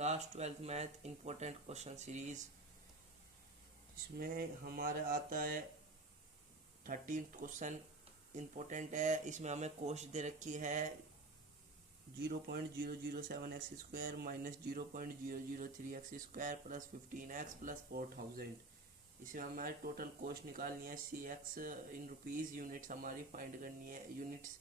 Class 12th math important question series. इसमें हमारा आता है 13 क्वेश्चन इम्पोर्टेंट है। इसमें हमें कोस्ट दे रखी है 0.007 x square minus 0.003 x square plus 15x plus 4000। इसमें हमारी टोटल कोस्ट निकालनी है सी एक्स इन रुपीज़। यूनिट्स हमारी फाइंड करनी है। यूनिट्स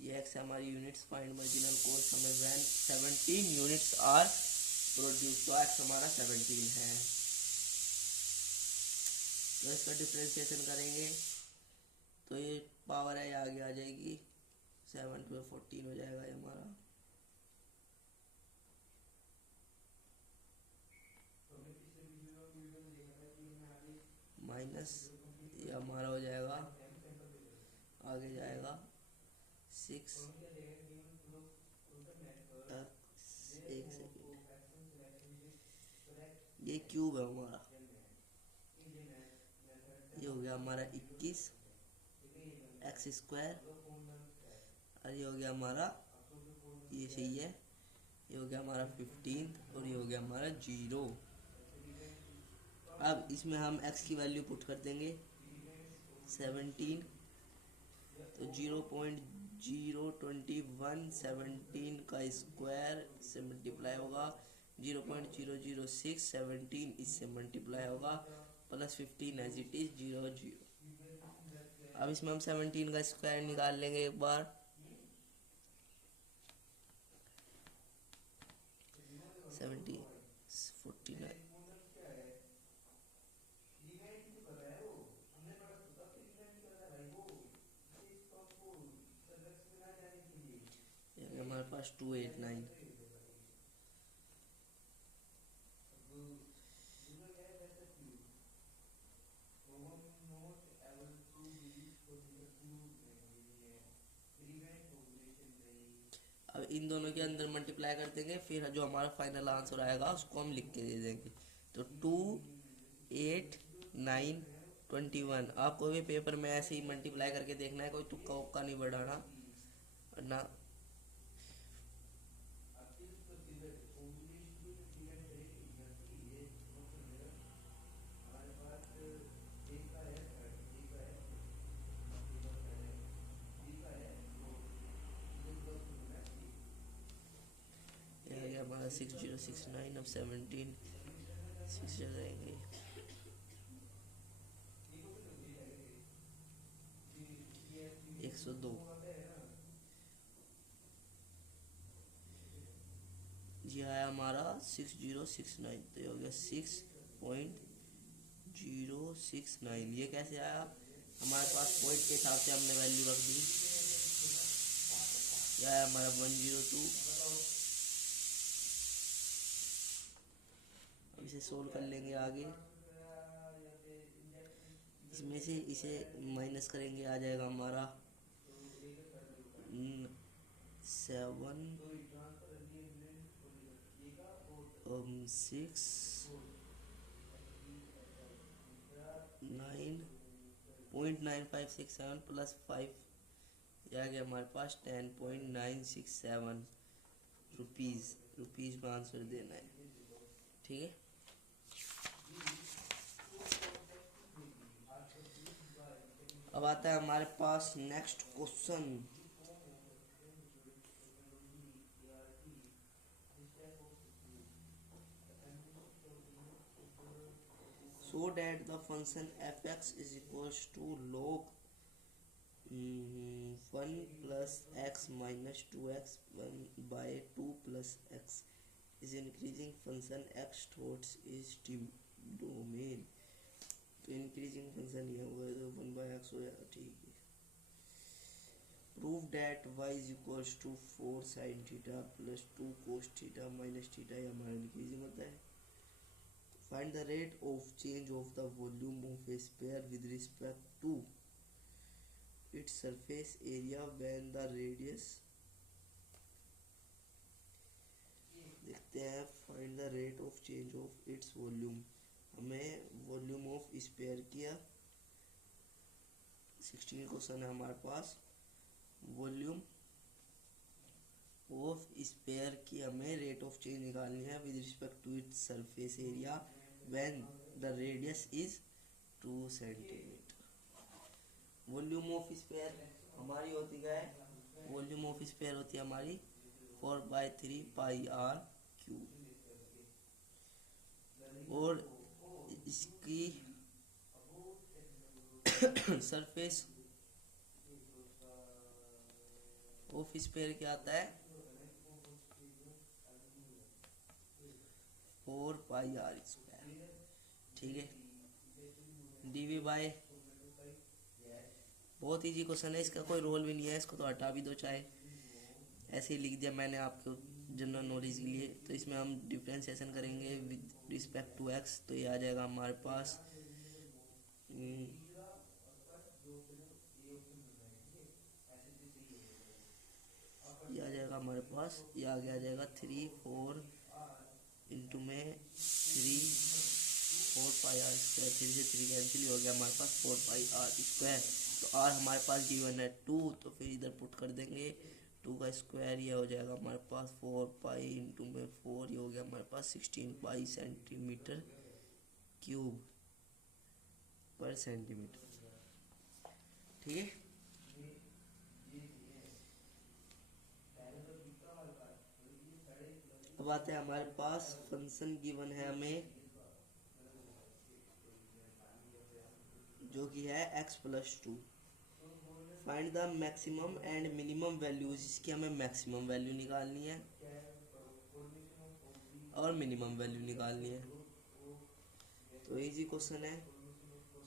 ये एक्स हमारी यूनिट्स फाइंड मार्जिनल कोस्ट हमें वैन 17 यूनिट्स आर प्रोड्यूस। तो एक्स हमारा 17 है। तो इसका डिफ्रेंशिएशन करेंगे तो ये पावर है आगे आ जाएगी 7 to 14 हो जाएगा ये हमारा। माइनस ये हमारा हो जाएगा आगे जाएगा 6 एक सेकेंड, ये क्यूब है हमारा। ये हो गया हमारा 21 एक्स स्क्वायर और ये हो गया हमारा, ये सही है, ये हो गया हमारा 15 और ये हो गया हमारा 0। अब इसमें हम x की वैल्यू पुट कर देंगे 17, तो 0.021 17 का स्क्वायर से मल्टीप्लाई होगा 0.006 17 इससे मल्टीप्लाई होगा प्लस 15 एज इट इज 0 0। अब इसमें हम 17 का स्क्वायर निकाल लेंगे एक बार। 17 49 हमारे पास 289। अब इन दोनों के अंदर मल्टीप्लाई कर देंगे, फिर जो हमारा फाइनल आंसर आएगा उसको हम लिख के दे देंगे। तो 2 8 9 21। आपको भी पेपर में ऐसे ही मल्टीप्लाई करके देखना है, कोई तुक्का उक्का नहीं बढ़ाना ना। हमारा 6069। अब 17 6 जाएंगे 102। जी आया हमारा 6069। तो ये हो गया 6.069। ये कैसे आया? हमारे पास पॉइंट के हिसाब से हमने वैल्यू रख दी। यह आया हमारा 102। अब इसे सोल्व कर लेंगे आगे। इसमें से इसे माइनस करेंगे, आ जाएगा हमारा 7 6 9.9567 प्लस 5 आ गया हमारे पास 10.967 रुपीज़ में आंसर देना है। ठीक है। अब आता है हमारे पास next question. So that the function fx is equals to log 1 plus x minus 2x 1 by 2 plus x is increasing function x towards its domain। तो इंक्रीजिंग फंक्शन ये हुआ तो 1 by x हो जाएगा। ठीक है। Prove that y is equals to 4 sin theta plus 2 cos theta minus theta. ये हमारा इंक्रीजिंग होता है। Find the rate of change of the volume of a sphere with respect to its surface area when the radius। देखते हैं find the rate of change of its volume। हमें volume of spare किया 16 question है हमारे पास। Volume of spare की हमें rate of change निकालनी है with respect to its surface area when the radius is 2 centimetre. Volume of sphere हमारी होती है, वॉल्यूम ऑफ स्पेयर होती है हमारी 4/3 पाई आर क्यूब, और इसकी सरफेस ऑफ स्पेयर क्या आता है 4 पाई आर स्क्वायर। ठीक है, डीवी बाय, बहुत इजी क्वेश्चन है, इसका कोई रोल भी नहीं है, इसको तो हटा भी दो चाहे, ऐसे ही लिख दिया मैंने आपको जनरल नॉलेज के लिए। तो इसमें हम डिफ्रेंसिएशन करेंगे विद रिस्पेक्ट टू एक्स, तो ये आ जाएगा हमारे पास ये आ जाएगा हमारे पास, ये आगे आ जाएगा 3 4 इंटू में 3 4 पाई आर स्क्वायर, 3 से 3 कैंसिल हो गया हमारे पास 4 पाई आर स्क्वायर। तो आर हमारे पास गिवन है 2, तो फिर इधर पुट कर देंगे 2 का स्क्वायर, ये हो जाएगा हमारे पास 4 पाई इंटू में 4, ये हो गया हमारे पास 16 पाई सेंटीमीटर क्यूब पर सेंटीमीटर। ठीक है, अब आते हैं हमारे पास फंक्शन गिवन है हमें जो कि है x+2। Find the maximum and minimum values, इसकी हमें मैक्सिमम वैल्यू निकालनी है और मिनिमम वैल्यू निकालनी है। तो इजी क्वेश्चन है,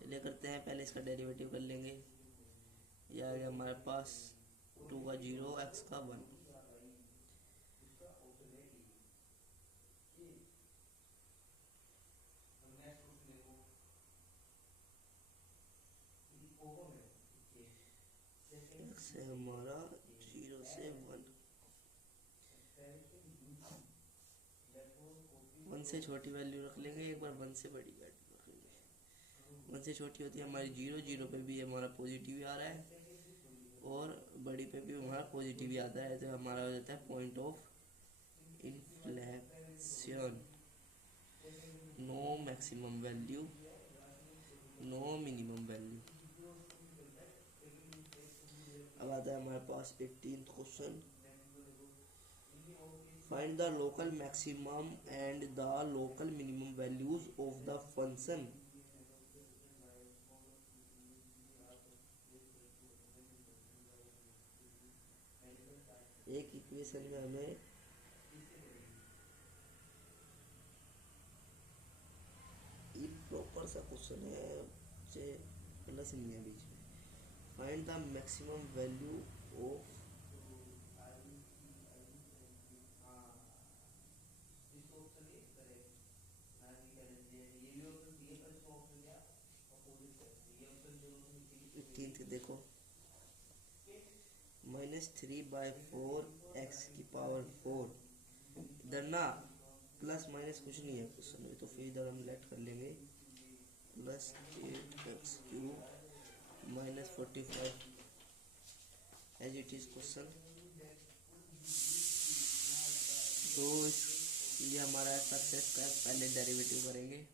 चलिए करते हैं। पहले इसका डेरिवेटिव कर लेंगे, ये आ गया हमारे पास 2 का 0 x का 1। x है हमारा 0 से 1, 1 से छोटी वैल्यू रख लेंगे, एक बार 1 से बड़ी वैल्यू रख लेंगे। 1 से छोटी होती है हमारी 0, 0 पे भी हमारा पॉजिटिव ही आ रहा है और बड़ी पे भी हमारा पॉजिटिव ही आता है, तो हमारा हो जाता है point of inflection. No maximum value, no minimum value. अब आता है हमारे पास 18th question, find the local maximum and the local minimum values of the function. एक इक्वेशन में हमें प्रॉपर सा क्वेश्चन है, से प्लस नहीं है बीच में। Find the maximum value of देखो -3/4 x की पावर 4, इधर ना प्लस माइनस कुछ नहीं है क्वेश्चन में, तो फिर इधर हम लेट कर लेंगे +8x³ -45 as it is question. तो ये हमारा सक्सेस का पहले डेरिवेटिव करेंगे,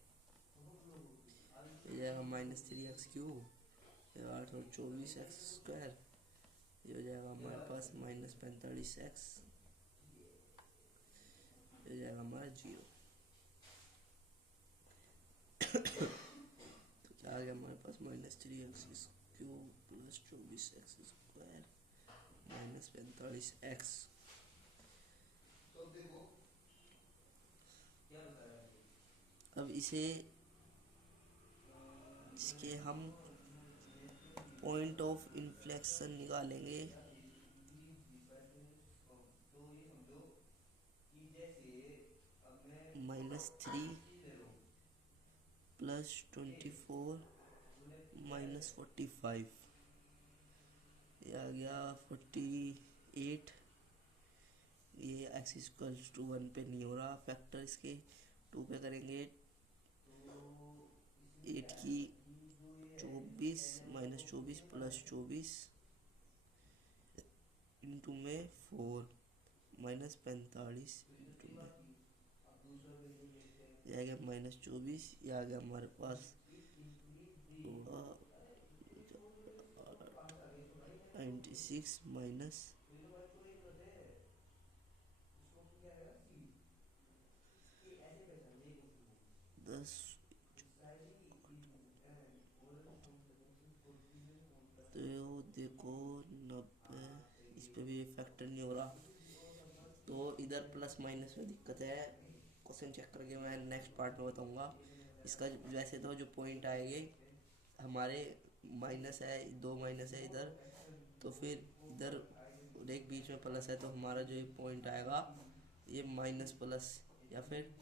ये जाएगा -3x³, 8 और 24x², ये हो जाएगा हमारे पास -45x, ये जाएगा हमारा 0। तो क्या आ गया हमारे पास -3x³ + 24x² -45x। अब इसे इसके हम पॉइंट ऑफ इन्फ्लेक्शन निकालेंगे, -3 + 24 -45, ये आ गया 48। ये x=1 पे नहीं हो रहा फैक्टर, इसके 2 पे करेंगे, 8 की 24 -24 + 24 इंटू में 4 -45 ये आ गया -24, ये आ गया हमारे पास 96 माइनस 10। तो देखो 90, इस पे भी फैक्टर नहीं हो रहा, तो इधर प्लस माइनस में दिक्कत है। क्वेश्चन चेक करके मैं नेक्स्ट पार्ट में बताऊंगा इसका। वैसे तो जो पॉइंट आएंगे हमारे माइनस है, 2 माइनस है इधर, तो फिर इधर और एक बीच में प्लस है, तो हमारा जो ये पॉइंट आएगा ये माइनस प्लस या फिर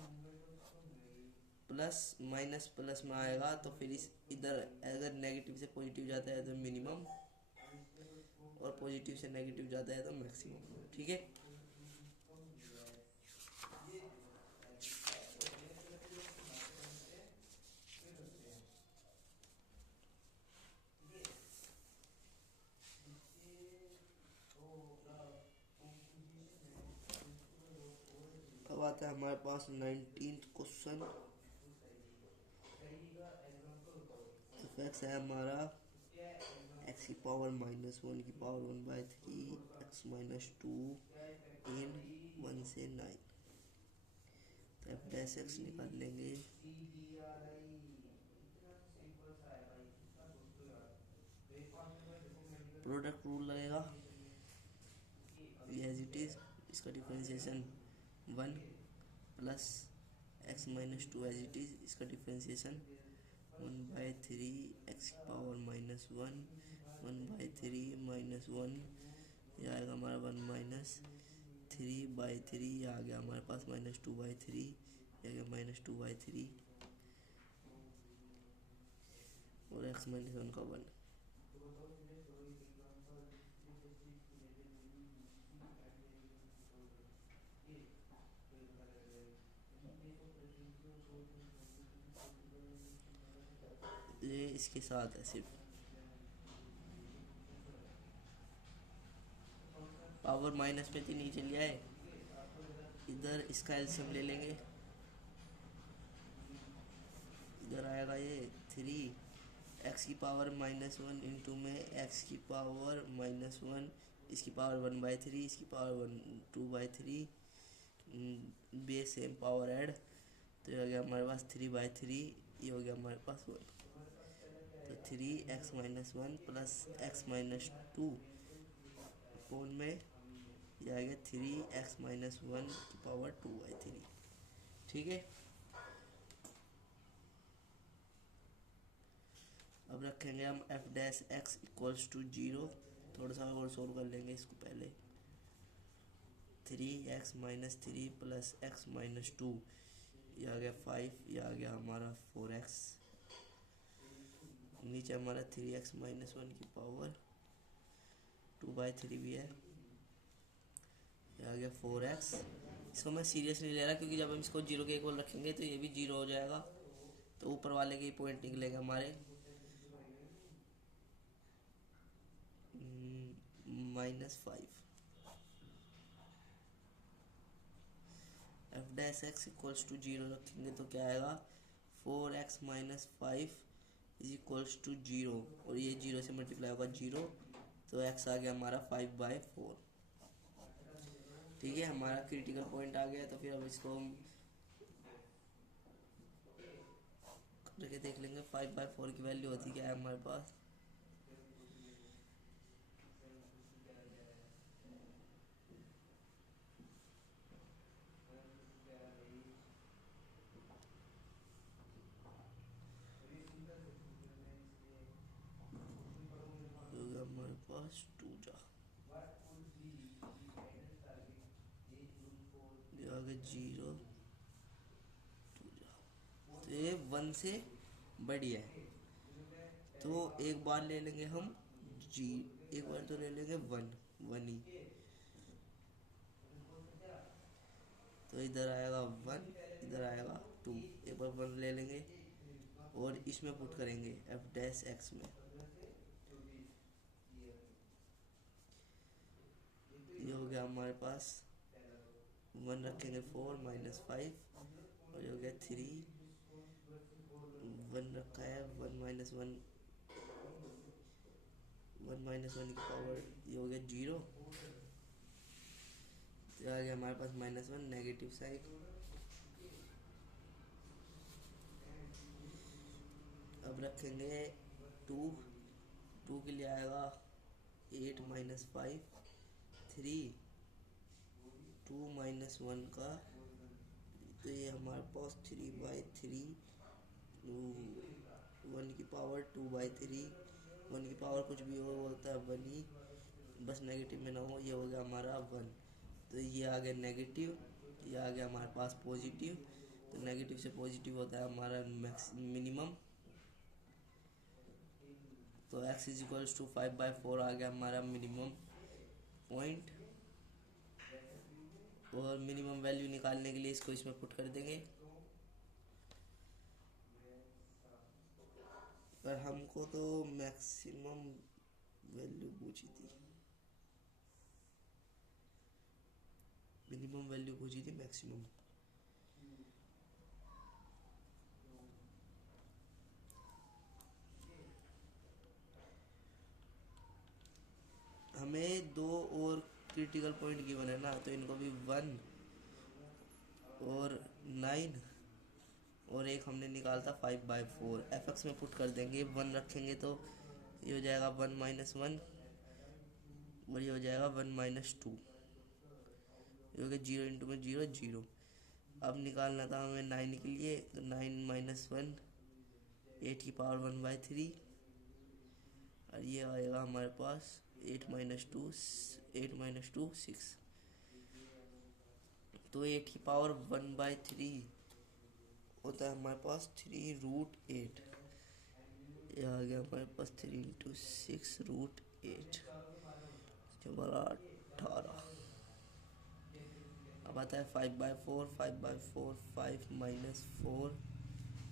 प्लस माइनस प्लस में आएगा। तो फिर इस इधर अगर नेगेटिव से पॉजिटिव जाता है तो मिनिमम, और पॉजिटिव से नेगेटिव जाता है तो मैक्सिमम। ठीक है, अब आता है हमारे पास 19th क्वेश्चन। एफ एक्स है हमारा एक्स की पावर -1 की पावर 1/3 एक्स -2 इन 1 से 9। तो एफ डैश एक्स निकाल लेंगे। प्रोडक्ट रूल लगेगा एज इट इज, इसका differentiation 1 plus x -2 as it is, इसका डिफरेंशिएशन 1/3 एक्स की पावर -1 1/3 -1, ये आएगा हमारा 1 -3/3, ये आ गया हमारे पास -2/3, ये आ गया -2/3 और एक्स -1 का 1। ये इसके साथ है, सिर्फ पावर माइनस पे थी नीचे लिया है, इधर इसका एलसीएम ले लेंगे। इधर आएगा ये 3 एक्स की पावर -1 इंटू में एक्स की पावर -1, इसकी पावर 1/3, इसकी power 2/3, base same power add, तो ये हो गया हमारे पास 3/3, ये हो गया हमारे पास 1। तो 3x-1 प्लस x-2 फोन में ये आ गया 3x-1 की पावर 2/3। ठीक है, अब रखेंगे हम f dash x equals to 0। थोड़ा सा और सोल्व कर लेंगे इसको पहले। 3x-3 प्लस x-2, ये आ गया 5, ये आ गया हमारा 4x, नीचे हमारा 3x-1 की पावर 2/3 भी है, ये आ गया 4x। इसको मैं सीरियस नहीं ले रहा क्योंकि जब हम इसको 0 के इक्वल रखेंगे तो ये भी 0 हो जाएगा, तो ऊपर वाले के पॉइंट निकलेगा हमारे -5। F dash x equals to 0 रखेंगे तो क्या आएगा 4x - 5 इज इक्वल्स टू 0, और ये 0 से मल्टीप्लाई होगा 0, तो x आ गया हमारा 5/4। ठीक है, हमारा क्रिटिकल पॉइंट आ गया। तो फिर अब इसको हम करके देख लेंगे 5/4 की वैल्यू होती क्या है हमारे पास। हमारे पास 2 जा, ये आ गया 0 2 जा, तो ये 1 से बड़ी है, तो एक बार ले लेंगे हम जी, एक बार तो ले लेंगे 1 ही, तो इधर आएगा 1, इधर आएगा 2, एक बार 1 ले लेंगे और इसमें पुट करेंगे एफ डैश एक्स में, ये हो गया हमारे पास वन रखेंगे 4 -5 और ये हो गया 3, वन रखा है 1 -1 की पावर ये हो गया 0, तो आ गया हमारे पास -1 नेगेटिव साइड। अब रखेंगे 2, 2 के लिए आएगा 8 -5 3, 2 -1 का, तो ये हमारे पास 3/3, 1 की पावर 2/3, 1 की पावर कुछ भी हो बोलता है 1 ही, बस नेगेटिव में ना हो। ये हो गया हमारा 1, तो ये आ गया नेगेटिव, ये आ गया हमारे पास पॉजिटिव, तो नेगेटिव से पॉजिटिव होता है हमारा मिनिमम, तो x = 5/4 आ गया हमारा मिनिमम पॉइंट। और मिनिमम वैल्यू निकालने के लिए इसको इसमें पुट कर देंगे, पर हमको तो मैक्सिमम वैल्यू पूछी थी, मिनिमम वैल्यू पूछी थी मैक्सिमम। हमें 2 और क्रिटिकल पॉइंट गिवन है ना, तो इनको भी 1 और 9 और एक हमने निकाला था 5/4, fx में पुट कर देंगे। 1 रखेंगे तो ये हो जाएगा 1 -1 और ये हो जाएगा 1 -2, ये हो गया 0 इंटू में 0 0। अब निकालना था हमें 9 के लिए, तो 9 -1 8 की पावर 1/3, और ये आएगा हमारे पास 8 -2 6, तो 8 की पावर 1/3 होता है हमारे पास 3√8, ये आ गया हमारे पास 3 × 6√8 हमारा 18। अब आता है 5/4, 5/4 5 -4,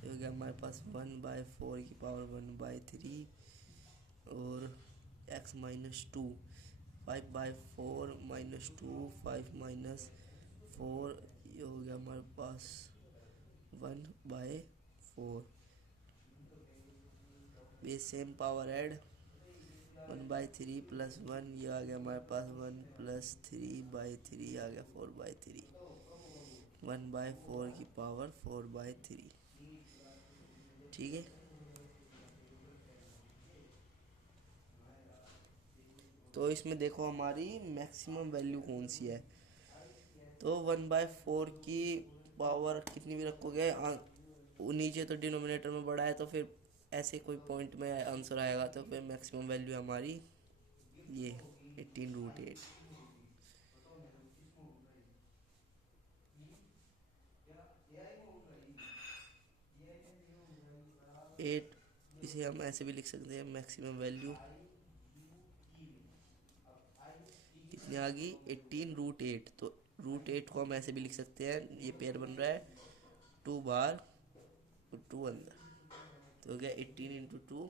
हो गया हमारे पास 1/4 की पावर 1/3 और x -2, 5/4 -2 5 -4, ये हो गया हमारे पास 1/4, ये सेम पावर ऐड 1/3 + 1, ये आ गया हमारे पास 1 + 3/3 आ गया 4/3, 1/4 की पावर 4/3, ठीक है। तो इसमें देखो हमारी मैक्सिमम वैल्यू कौन सी है, तो 1/4 की पावर कितनी भी रखोगे, नीचे तो डिनोमिनेटर में बड़ा है, तो फिर ऐसे कोई पॉइंट में आंसर आएगा, तो फिर मैक्सिमम वैल्यू हमारी ये 18√8। एट, इसे हम ऐसे भी लिख सकते हैं, मैक्सिमम वैल्यू कितनी आ गई 18√8, तो √8 को हम ऐसे भी लिख सकते हैं, ये पेयर बन रहा है 2 बार और 2 अंदर, तो हो गया 18 × 2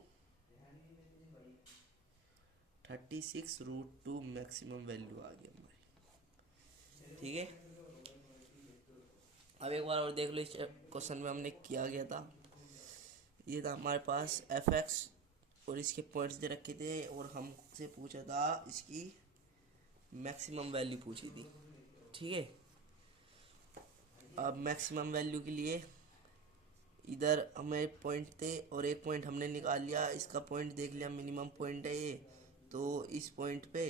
36√2 मैक्सिमम वैल्यू आ गई हमारी, ठीक है। अब एक बार और देख लो, इस क्वेश्चन में हमने किया गया था, ये था हमारे पास fx और इसके पॉइंट्स दे रखे थे, और हमसे पूछा था इसकी मैक्सिमम वैल्यू पूछी थी, ठीक है। अब मैक्सिमम वैल्यू के लिए इधर हमें पॉइंट थे और एक पॉइंट हमने निकाल लिया, इसका पॉइंट देख लिया, मिनिमम पॉइंट है ये, तो इस पॉइंट पे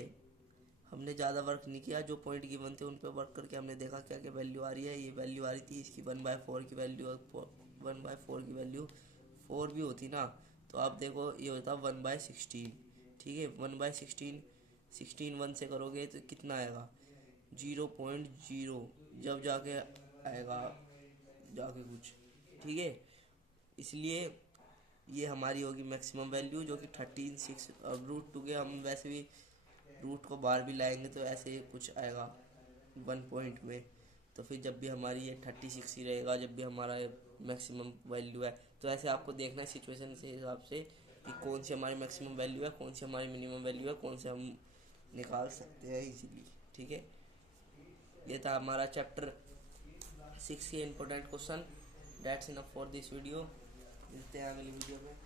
हमने ज़्यादा वर्क नहीं किया, जो पॉइंट गिवन थे उन पे वर्क करके हमने देखा क्या क्या वैल्यू आ रही है। ये वैल्यू आ रही थी इसकी 1/4 की वैल्यू, 1/4 की वैल्यू 4 भी होती ना, तो आप देखो ये होता 1/16, ठीक है। 1/16, 16 1 से करोगे तो कितना आएगा 0.0, जब जाके आएगा जाके कुछ, ठीक है। इसलिए ये हमारी होगी मैक्सिमम वैल्यू, जो कि 13.6। अब √2 के हम वैसे भी रूट को बाहर भी लाएंगे तो ऐसे कुछ आएगा 1 पॉइंट में, तो फिर जब भी हमारी ये 36 ही रहेगा, जब भी हमारा मैक्सिमम वैल्यू है। तो ऐसे आपको देखना है सिचुएशन के हिसाब से कि कौन सी हमारी मैक्सिमम वैल्यू है, कौन सी हमारी मिनिमम वैल्यू है, कौन से हम निकाल सकते हैं इजीली, ठीक है। ये था हमारा चैप्टर 6 के important question. That's enough for this video. मिलते हैं अगली वीडियो में।